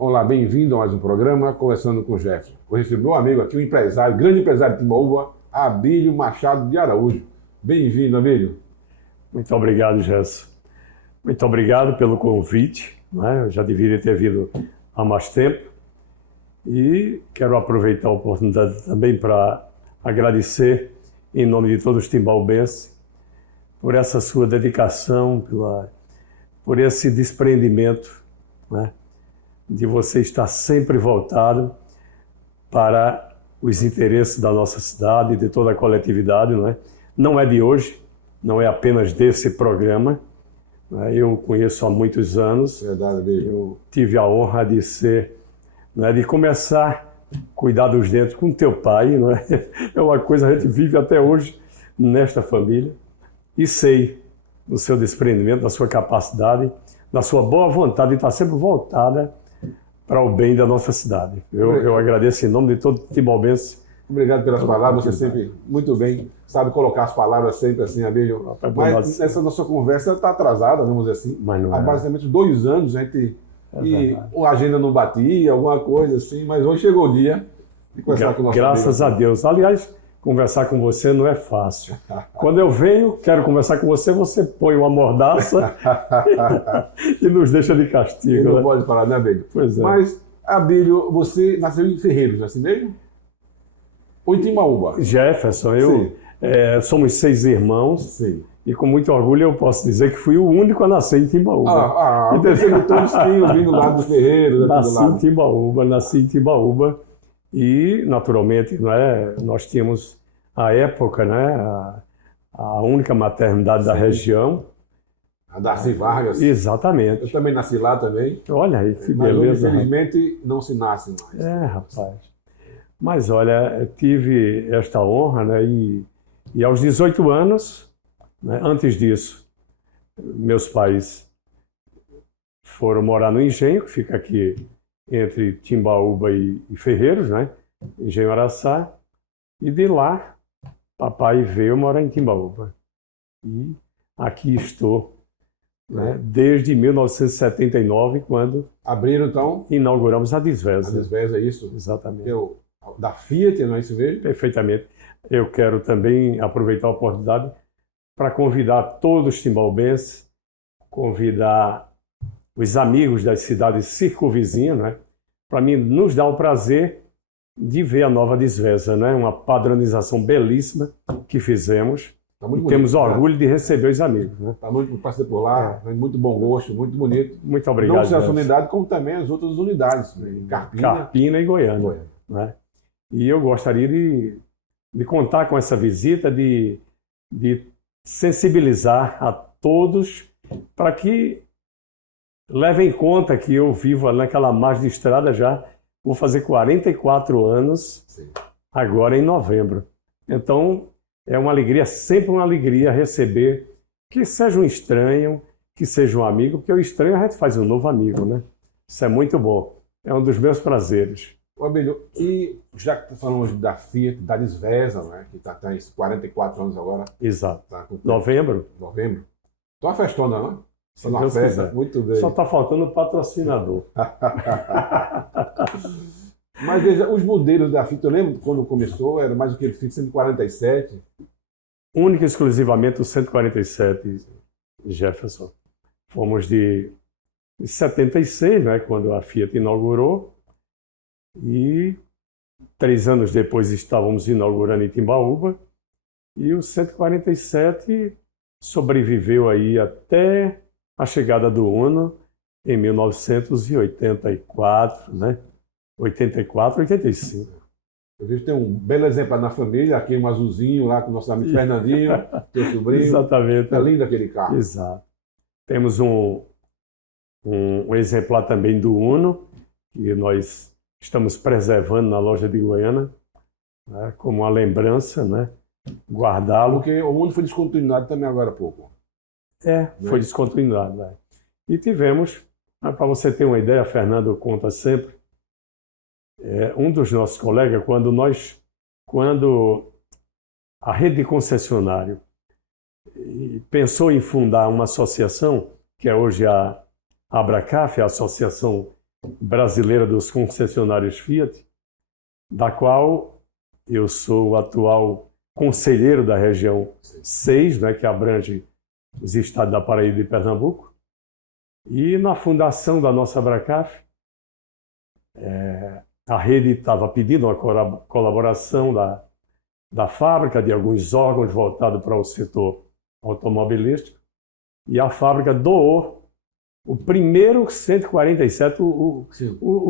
Olá, bem-vindo a mais um programa Conversando com o Jefferson. Hoje recebo meu amigo aqui, o empresário, grande empresário de Timbaúba, Abílio Machado de Araújo. Bem-vindo, Abílio. Muito obrigado, Gerson. Muito obrigado pelo convite, né? Eu já deveria ter vindo há mais tempo e quero aproveitar a oportunidade também para agradecer, em nome de todos os timbaubenses, por essa sua dedicação, por esse desprendimento, né? De você estar sempre voltado para os interesses da nossa cidade e de toda a coletividade, não é? Não é de hoje, não é apenas desse programa. Eu conheço há muitos anos. Verdade, Abílio. Eu tive a honra de ser, de começar a cuidar dos dentes com teu pai, não é? É uma coisa que a gente vive até hoje nesta família. E sei do seu desprendimento, da sua capacidade, da sua boa vontade de estar sempre voltada para o bem da nossa cidade. Eu agradeço em nome de todo timaubense. Obrigado pelas palavras, você sempre muito bem sabe colocar as palavras sempre assim, Abílio. Mas essa nossa conversa está atrasada, vamos dizer assim. Mas não há basicamente 2 anos a gente e a agenda não batia, alguma coisa assim, mas hoje chegou o dia de conversar com o nosso Graças amigo. a Deus. Aliás, conversar com você não é fácil. Quando eu venho, quero conversar com você, você põe uma mordaça e nos deixa de castigo. Ele não né? pode falar, né, Abílio? Pois é. Mas, Abílio, você nasceu em Ferreiros, assim mesmo? Ou em Timbaúba? Jefferson, somos 6 irmãos. Sim. E com muito orgulho eu posso dizer que fui o único a nascer em Timbaúba. Eu pensei que todos tinham vindo lá do Ferreiros. Nasci em Timbaúba. E, naturalmente, nós tínhamos, à época, a única maternidade da região. A Darcy Vargas. Exatamente. Eu também nasci lá também. Olha aí, que mas beleza. Mas, infelizmente, não se nasce mais. Rapaz. Mas, olha, eu tive esta honra, e aos 18 anos, antes disso, meus pais foram morar no Engenho, que fica aqui entre Timbaúba e Ferreiros, Engenho Araçá, e de lá papai veio morar em Timbaúba. E aqui estou, desde 1979, quando abriram, então, inauguramos a Disvesa. A Disvesa, é isso? Exatamente. Da Fiat, não é isso mesmo? Perfeitamente. Eu quero também aproveitar a oportunidade para convidar todos os timbaubenses, convidar os amigos das cidades circunvizinhas, para mim nos dá o prazer de ver a nova Disvesa, uma padronização belíssima que fizemos. Tá muito bonito, temos orgulho de receber os amigos. Está muito passei por lá, muito bom gosto, muito bonito. Muito obrigado. Não só essa unidade, como também as outras unidades, Carpina e Goiânia. E eu gostaria de contar com essa visita, de sensibilizar a todos para que levem em conta que eu vivo naquela margem de estrada já, vou fazer 44 anos, agora em novembro. Então, é uma alegria, sempre uma alegria receber, que seja um estranho, que seja um amigo, porque o estranho a gente faz um novo amigo, Isso é muito bom, é um dos meus prazeres. Abílio, e já que falamos da Fiat, da Disvesa, que está em 44 anos agora. Exato. Novembro. Então uma festona, não? Se Deus quiser. Muito bem. Só está faltando o patrocinador. Mas veja, os modelos da Fiat, eu lembro quando começou, era mais do que o Fiat 147. Única e exclusivamente o 147, Jefferson. Fomos de 76, quando a Fiat inaugurou. E 3 anos depois estávamos inaugurando em Timbaúba. E o 147 sobreviveu aí até a chegada do Uno em 1984, 84, 85. Eu vejo que tem um belo exemplo na família, aqui um azulzinho lá com o nosso amigo Fernandinho, teu sobrinho. Exatamente. É lindo aquele carro. Exato. Temos um exemplar também do Uno, que nós estamos preservando na loja de Goiânia, como uma lembrança, guardá-lo. Porque o Uno foi descontinuado também agora há pouco. Foi descontinuado. E tivemos, para você ter uma ideia, Fernando conta sempre, um dos nossos colegas, quando a rede de concessionário pensou em fundar uma associação, que é hoje a Abracaf, a Associação brasileira dos concessionários Fiat, da qual eu sou o atual conselheiro da região 6, né, que abrange os estados da Paraíba e Pernambuco. E na fundação da nossa Abracaf, a rede estava pedindo uma colaboração da fábrica, de alguns órgãos voltados para o setor automobilístico, e a fábrica doou o primeiro 147, o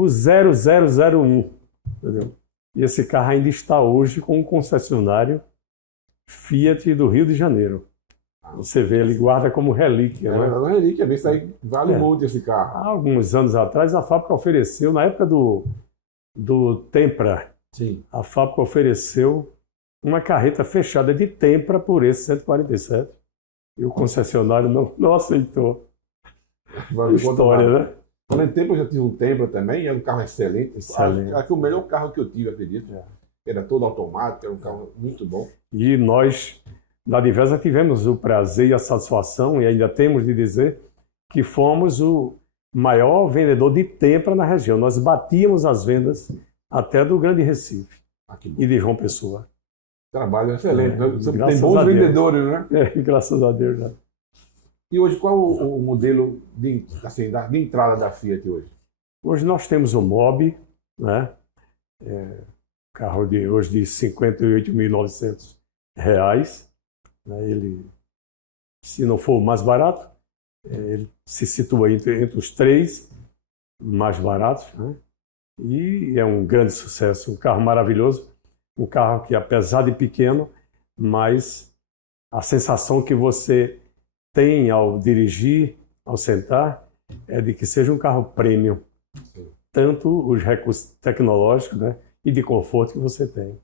0001, entendeu? E esse carro ainda está hoje com um concessionário Fiat do Rio de Janeiro. Você vê, ele guarda como relíquia. É uma relíquia, isso aí vale muito esse carro. Há alguns anos atrás, a fábrica ofereceu, na época do Tempra, sim, a fábrica ofereceu uma carreta fechada de Tempra por esse 147. E o concessionário não aceitou. História, né? Quando em tempo eu já tive um Tempra também, era um carro excelente. Excelente. Acho que o melhor carro que eu tive, acredito. Era todo automático, era um carro muito bom. E nós, da Diversa, tivemos o prazer e a satisfação, e ainda temos de dizer, que fomos o maior vendedor de Tempra na região. Nós batíamos as vendas até do Grande Recife e de João Pessoa. Trabalho excelente. Você tem Graças bons a Deus. vendedores, né? Graças a Deus. Né? E hoje, qual o modelo de entrada da Fiat hoje? Hoje nós temos o Mobi, né? Carro hoje de R$ 58.900. Né? Ele, se não for o mais barato, ele se situa entre os 3 mais baratos. Né? E é um grande sucesso, um carro maravilhoso. Um carro que, apesar de pequeno, mas a sensação que você tem ao dirigir, ao sentar, é de que seja um carro premium. Tanto os recursos tecnológicos, né, e de conforto que você tem.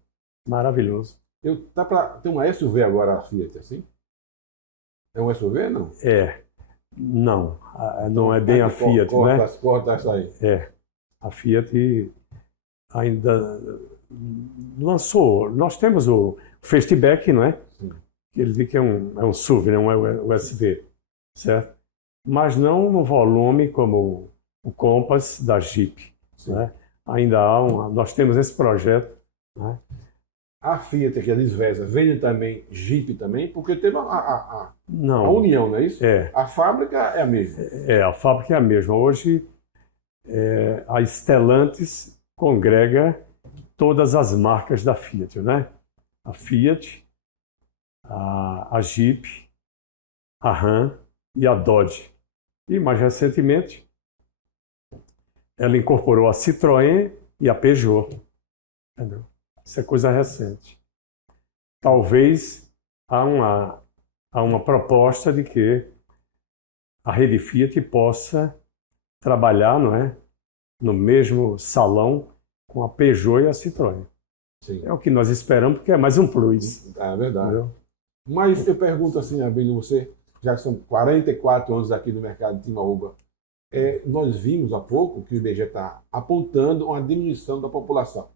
Maravilhoso. Tem uma SUV agora, a Fiat, assim? É um SUV, não? Não. Não é bem a Fiat, né? Corta essa aí. A Fiat ainda lançou. Nós temos o Fastback, não é? Sim. Ele diz que é um SUV, não é um SV, certo? Mas não no volume como o Compass da Jeep, né? Ainda nós temos esse projeto, né? A Fiat, que é a Diversa, vende também Jeep também, porque teve a união, não é isso? A fábrica é a mesma. A fábrica é a mesma. Hoje, a Stellantis congrega todas as marcas da Fiat, né? A Fiat, a Jeep, a Ram e a Dodge. E mais recentemente, ela incorporou a Citroën e a Peugeot. Entendeu? Isso é coisa recente. Talvez há uma proposta de que a rede Fiat possa trabalhar, não é, no mesmo salão com a Peugeot e a Citroën. Sim. É o que nós esperamos, porque é mais um plus. É verdade. Entendeu? Mas eu pergunto assim, Abílio, você, já que são 44 anos aqui no mercado de Timbaúba, nós vimos há pouco que o IBGE está apontando uma diminuição da população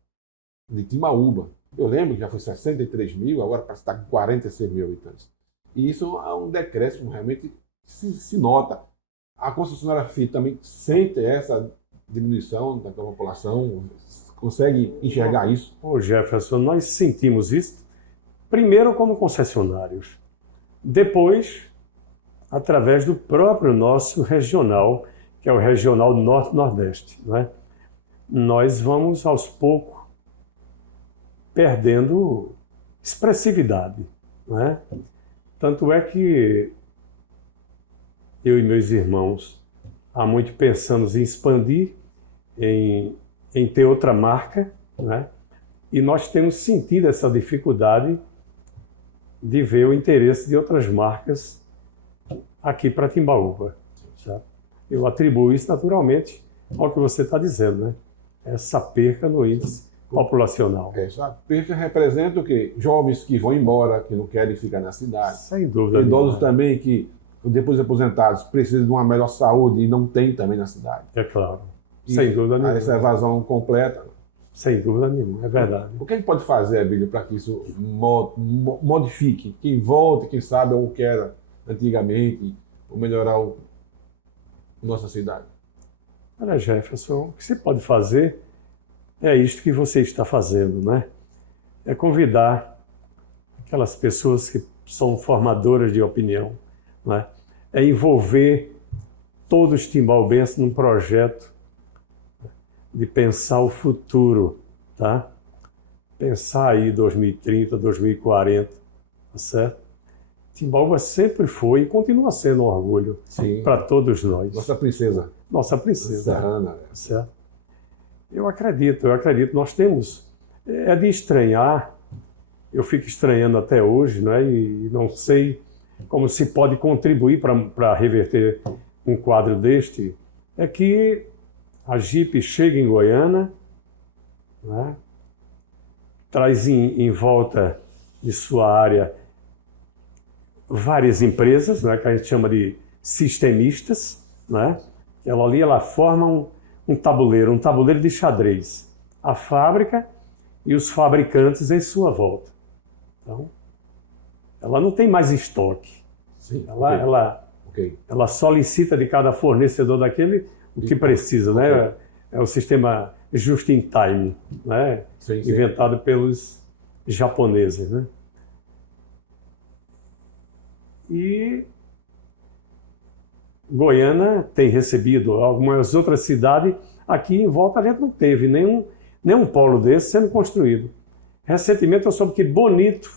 de Timbaúba. Eu lembro que já foi 63 mil, agora parece que está com 46 mil habitantes. E isso é um decréscimo, realmente se nota. A concessionária Fiat também sente essa diminuição da população, consegue enxergar isso? Ô Jefferson, nós sentimos isso, primeiro como concessionários, depois através do próprio nosso regional, que é o Regional Norte-Nordeste, não é? Nós vamos aos poucos perdendo expressividade, não é? Tanto é que eu e meus irmãos há muito pensamos em expandir, em ter outra marca, né? E nós temos sentido essa dificuldade de ver o interesse de outras marcas aqui para Timbaúba. Certo? Eu atribuo isso naturalmente ao que você está dizendo, né? Essa perca no índice populacional. Essa perca representa o quê? Jovens que vão embora, que não querem ficar na cidade. Sem dúvida. Idosos também que, depois de aposentados, precisam de uma melhor saúde e não tem também na cidade. É claro. Sem dúvida nenhuma. Essa evasão completa. Sem dúvida nenhuma, é verdade. O que a gente pode fazer, Abílio, para que isso modifique? Quem volte, quem sabe, ao que era antigamente, ou melhorar nossa cidade? Olha, Jefferson, o que você pode fazer é isto que você está fazendo, né? É convidar aquelas pessoas que são formadoras de opinião, né? É envolver todos os timbaúbenses num projeto de pensar o futuro, tá? Pensar aí 2030, 2040, tá certo? Timbaúba sempre foi e continua sendo um orgulho para todos nós. Nossa princesa. Nossa princesa. Serrana. Certo? Eu acredito. Nós temos. É de estranhar, eu fico estranhando até hoje, né? E não sei como se pode contribuir para reverter um quadro deste. É que a Jeep chega em Goiânia, né? Traz em volta de sua área várias empresas, né, que a gente chama de sistemistas, né? Ela forma um tabuleiro de xadrez. A fábrica e os fabricantes em sua volta. Então, ela não tem mais estoque. Sim, ela solicita de cada fornecedor daquele o que precisa, né? É o sistema just in time, né? Sim. Inventado pelos japoneses, né? E Goiânia tem recebido algumas outras cidades. Aqui em volta a gente não teve nenhum polo desse sendo construído. Recentemente eu soube que Bonito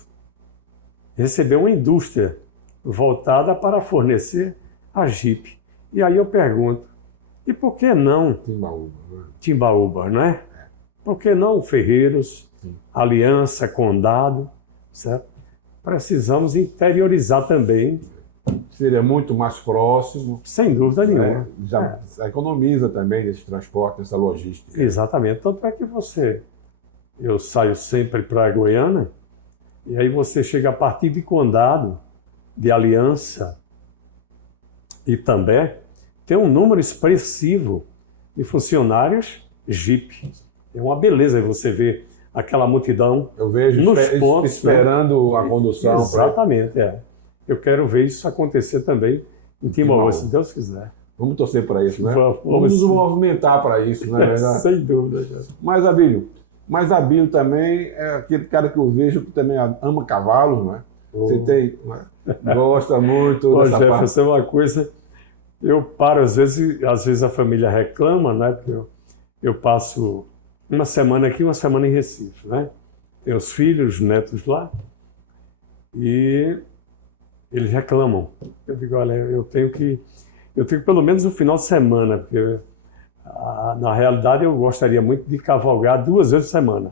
recebeu uma indústria voltada para fornecer a Jeep. E aí eu pergunto, e por que não Timbaúba, né? Por que não Ferreiros, Aliança, Condado, certo? Precisamos interiorizar também. Seria muito mais próximo. Sem dúvida nenhuma. Já economiza também esse transporte, essa logística. Exatamente. Tanto é que eu saio sempre para Goiânia, e aí você chega a partir de Condado, de Aliança e também tem um número expressivo de funcionários Jeep. É uma beleza você ver aquela multidão. Eu vejo nos pontos, esperando, né? A condução. Exatamente, Eu quero ver isso acontecer também em Timbaúba, se Deus quiser. Vamos torcer para isso, né? Vamos nos movimentar para isso, não é verdade? Sem dúvida. Mas Abílio também é aquele cara que eu vejo que também ama cavalos, não é? Você tem, gosta muito dessa Jefferson, parte. é uma coisa. Eu paro, às vezes a família reclama, né? Porque eu passo uma semana aqui, uma semana em Recife, né? Tem os filhos, os netos lá, e eles reclamam. Eu digo, olha, eu tenho que pelo menos no final de semana, porque na realidade eu gostaria muito de cavalgar 2 vezes por semana,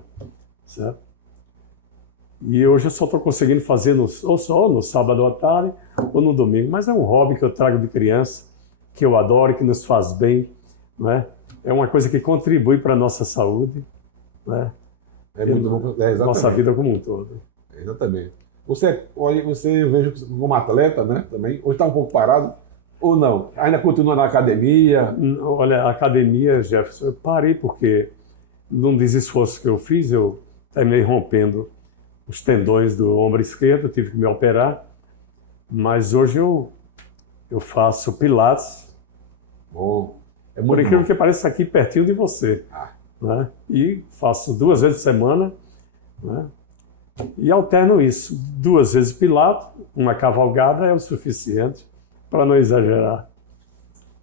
certo? E hoje eu só estou conseguindo fazer ou só no sábado à tarde ou no domingo, mas é um hobby que eu trago de criança, que eu adoro, que nos faz bem, né? É uma coisa que contribui para a nossa saúde, né? É muito bom, nossa vida como um todo. Exatamente. Você eu vejo como atleta, né? Também. Hoje está um pouco parado, ou não? Ainda continua na academia? Olha, a academia, Jefferson, eu parei porque, num desesforço que eu fiz, eu terminei rompendo os tendões do ombro esquerdo, tive que me operar, mas hoje eu faço pilates. Bom, é muito por incrível bom. que pareça, aqui pertinho de você. Né? E faço 2 vezes por semana, né? E alterno isso. 2 vezes pilates, uma cavalgada é o suficiente, para não exagerar.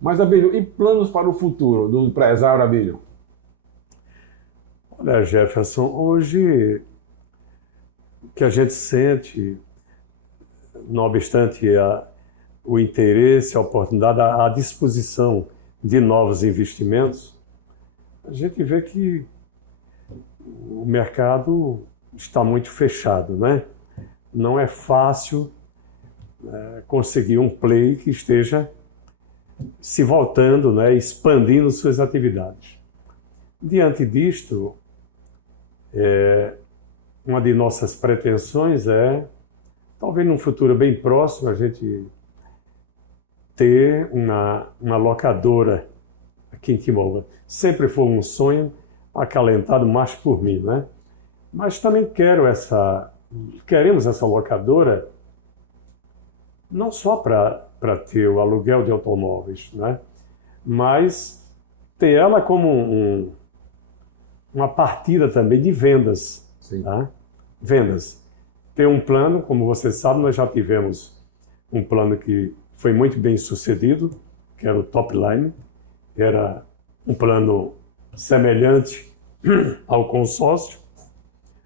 Mas, Abílio, e planos para o futuro do empresário, Abílio? Olha, Jefferson, hoje o que a gente sente, não obstante o interesse, a oportunidade, a disposição de novos investimentos, a gente vê que o mercado está muito fechado, né? Não é fácil conseguir um play que esteja se voltando, né, expandindo suas atividades. Diante disto, uma de nossas pretensões é, talvez num futuro bem próximo, a gente ter uma locadora aqui em Timbaúba. Sempre foi um sonho acalentado mais por mim, né? Mas também queremos essa locadora não só para ter o aluguel de automóveis, né? Mas ter ela como uma partida também de vendas. Sim. Tá? Vendas. Ter um plano, como você sabe, nós já tivemos um plano que foi muito bem sucedido, que era o Top Line. Era um plano semelhante ao consórcio.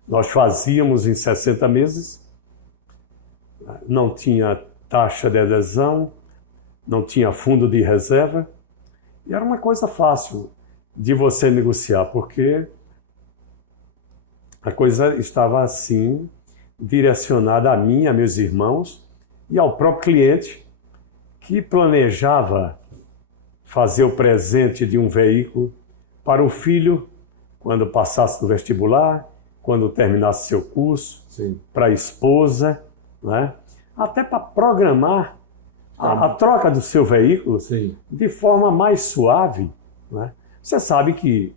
Nós fazíamos em 60 meses, não tinha taxa de adesão, não tinha fundo de reserva, e era uma coisa fácil de você negociar, porque a coisa estava assim, direcionada a mim, a meus irmãos e ao próprio cliente, que planejava fazer o presente de um veículo para o filho quando passasse no vestibular, quando terminasse seu curso, Sim. para a esposa, né? Até para programar a troca do seu veículo Sim. de forma mais suave. Né? Você sabe que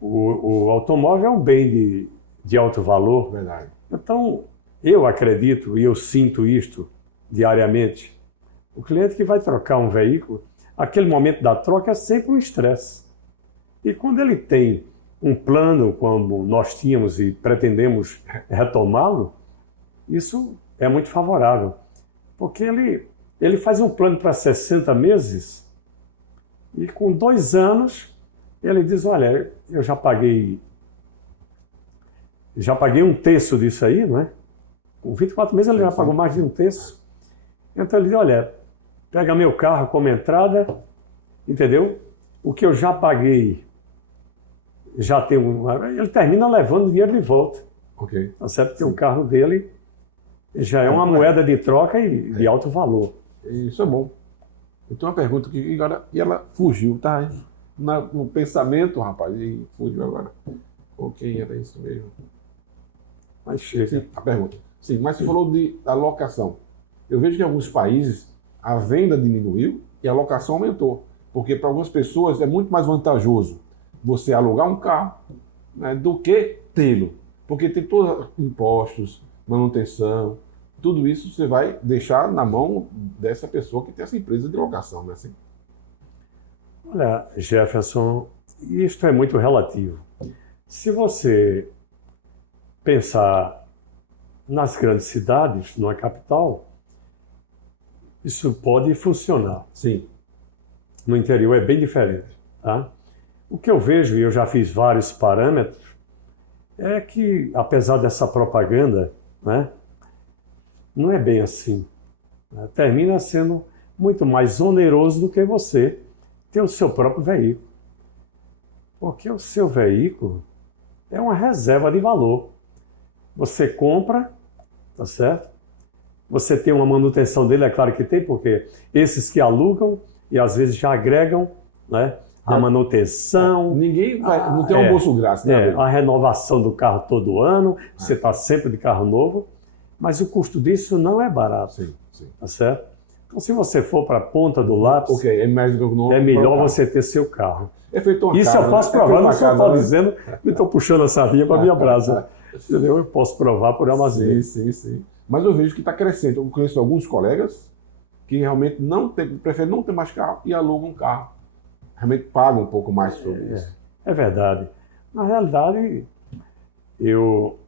o automóvel é um bem de alto valor. Verdade. Então, eu acredito e eu sinto isto diariamente. O cliente que vai trocar um veículo, aquele momento da troca é sempre um estresse. E quando ele tem um plano como nós tínhamos e pretendemos retomá-lo, isso é muito favorável. Porque ele faz um plano para 60 meses e com 2 anos ele diz, olha, eu já paguei 1/3 disso aí, não é? Com 24 meses ele já pagou mais de 1/3. Então ele diz, olha, pega meu carro como entrada, entendeu? O que eu já paguei, já tem ele termina levando o dinheiro de volta. Ok. Tá certo? Porque o carro dele já é uma moeda de troca e de alto valor. Isso é bom. Eu tenho uma pergunta que agora, e ela fugiu, tá? No pensamento, rapaz, e fugiu agora. Ok, era isso mesmo. Mas chega. Sim, a pergunta. Sim, mas você falou da locação. Eu vejo que em alguns países a venda diminuiu e a locação aumentou. Porque para algumas pessoas é muito mais vantajoso você alugar um carro, né, do que tê-lo. Porque tem todos impostos, manutenção, tudo isso você vai deixar na mão dessa pessoa que tem essa empresa de locação, né? Assim. Olha, Jefferson, isto é muito relativo. Se você pensar nas grandes cidades, numa capital, isso pode funcionar. Sim. No interior é bem diferente, tá? O que eu vejo, e eu já fiz vários parâmetros, é que, apesar dessa propaganda, né, não é bem assim. Né? Termina sendo muito mais oneroso do que você ter o seu próprio veículo. Porque o seu veículo é uma reserva de valor. Você compra, tá certo? Você tem uma manutenção dele, é claro que tem, porque esses que alugam e às vezes já agregam, né, a manutenção. Ninguém vai, não tem um almoço grátis, né? A renovação do carro todo ano, você está sempre de carro novo, mas o custo disso não é barato. Sim, sim. Tá certo? Então, se você for para a ponta do lápis, okay, é melhor você ter seu carro. É feito uma Isso casa, eu posso provar, não estou dizendo, não estou puxando a sardinha para a minha brasa. Entendeu? Eu posso provar por armazém. Sim. Mas eu vejo que está crescendo. Eu conheço alguns colegas que realmente preferem não ter mais carro e alugam um carro. Realmente pagam um pouco mais sobre isso. É verdade. Na realidade, eu,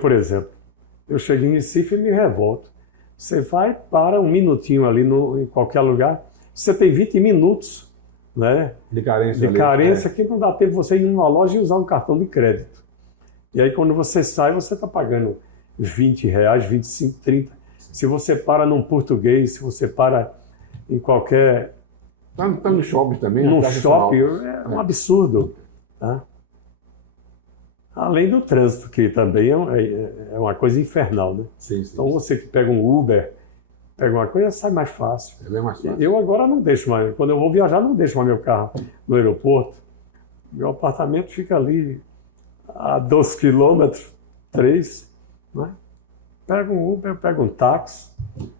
por exemplo, eu cheguei em Recife e me revolto. Você vai para um minutinho ali em qualquer lugar, você tem 20 minutos, né, de carência que não dá tempo de você ir numa loja e usar um cartão de crédito. E aí quando você sai, você está pagando R$20, 25, 30. Se você para num português, se você para em qualquer... Está no shopping também. No shopping é um absurdo. Tá? Além do trânsito, que também é uma coisa infernal, né? Sim. Então você que pega um Uber, pega uma coisa, sai mais fácil. É bem mais fácil. Eu agora não deixo mais, quando eu vou viajar, não deixo mais meu carro no aeroporto. Meu apartamento fica ali a 2 quilômetros, 3, né? Pego um Uber, pego um táxi.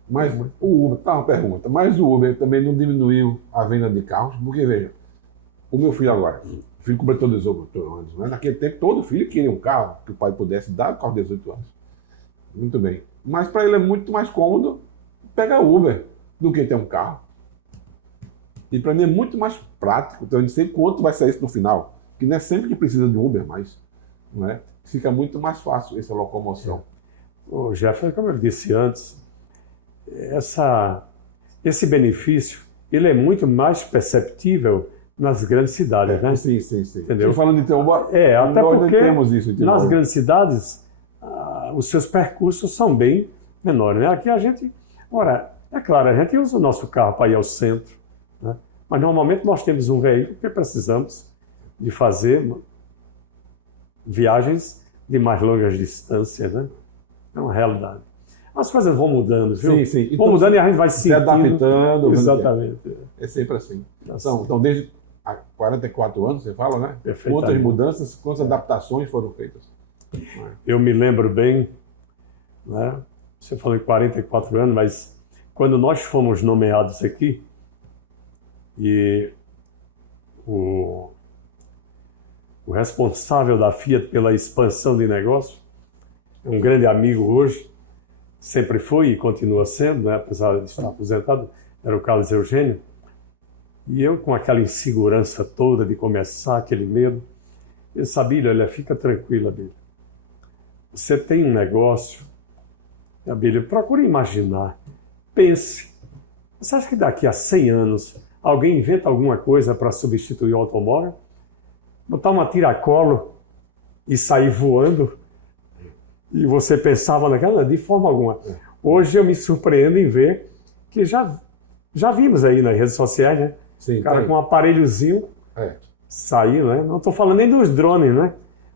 Mas o Uber, tá uma pergunta, mas o Uber também não diminuiu a venda de carros? Porque, veja, o meu filho agora, o filho completou 18 anos, né? Naquele tempo todo filho queria um carro, que o pai pudesse dar o carro de 18 anos. Muito bem. Mas para ele é muito mais cômodo pegar o Uber do que ter um carro. E para mim é muito mais prático, então eu não sei quanto vai sair isso no final. Que não é sempre que precisa de Uber, mas não é? Fica muito mais fácil essa locomoção. O Jefferson, como eu disse antes, esse benefício ele é muito mais perceptível nas grandes cidades, né? Sim. Entendeu? Falando de Timbaúba, até nós porque temos isso em Timbaúba. nas grandes cidades os seus percursos são bem menores, né? Aqui a gente, ora, é claro, a gente usa o nosso carro para ir ao centro, né? Mas normalmente nós temos um veículo porque precisamos de fazer viagens de mais longas distâncias, né? É uma realidade. As coisas vão mudando, viu? Sim. Vão mudando e a gente vai se adaptando. Exatamente. É sempre assim. Então, desde há 44 anos, você fala, né? Quantas mudanças, quantas adaptações foram feitas? Eu me lembro bem, né? Você falou em 44 anos, mas quando nós fomos nomeados aqui, e o responsável da Fiat pela expansão de negócio, um grande amigo hoje, sempre foi e continua sendo, né, apesar de estar aposentado, era o Carlos Eugênio. E eu, com aquela insegurança toda de começar, aquele medo, eu sabia, olha, fica tranquila, Abílio. Você tem um negócio, Abílio, procure imaginar, pense. Você acha que daqui a 100 anos alguém inventa alguma coisa para substituir o automóvel? Botar uma tiracolo e sair voando? E você pensava naquela? De forma alguma. Hoje eu me surpreendo em ver que já vimos aí nas redes sociais, né? Sim, cara com um aparelhozinho sair, né? Não estou falando nem dos drones, né?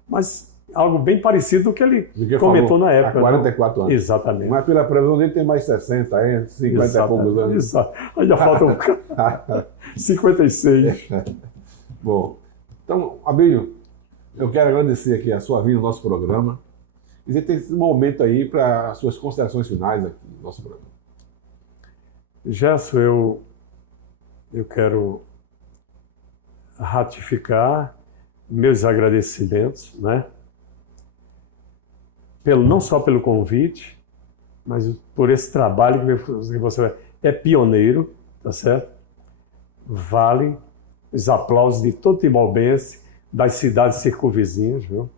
Mas algo bem parecido do que ele comentou na época. Há 44 anos. Exatamente. Mas pela previsão dele tem mais 60, 50 e poucos anos. Exato. Ainda faltam 56. Bom, então, Abílio, eu quero agradecer aqui a sua vinda no nosso programa. E você tem esse momento aí para as suas considerações finais aqui no nosso programa. Gerson, eu quero ratificar meus agradecimentos, né? Não só pelo convite, mas por esse trabalho que você é pioneiro, tá certo? Vale os aplausos de todo timaubense, das cidades circunvizinhas, viu?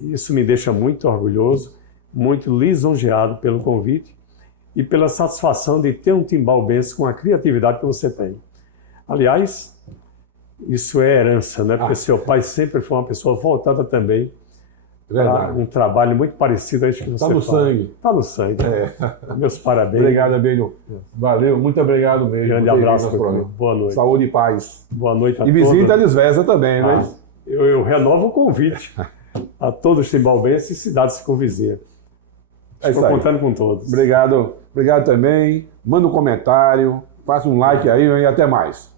Isso me deixa muito orgulhoso, muito lisonjeado pelo convite e pela satisfação de ter um timaubense com a criatividade que você tem. Aliás, isso é herança, né? Porque seu pai sempre foi uma pessoa voltada também para um trabalho muito parecido a isso que você faz. Está no sangue. Está no sangue. Meus parabéns. Obrigado, Abílio. Valeu, muito obrigado mesmo. Grande abraço. Boa noite. Saúde e paz. Boa noite a todos. E visita a Desvesa também, né? Eu renovo o convite a todos os timaubenses e cidades circunvizinhas. Estou contando com todos. Obrigado também. Manda um comentário, faça um like aí e até mais.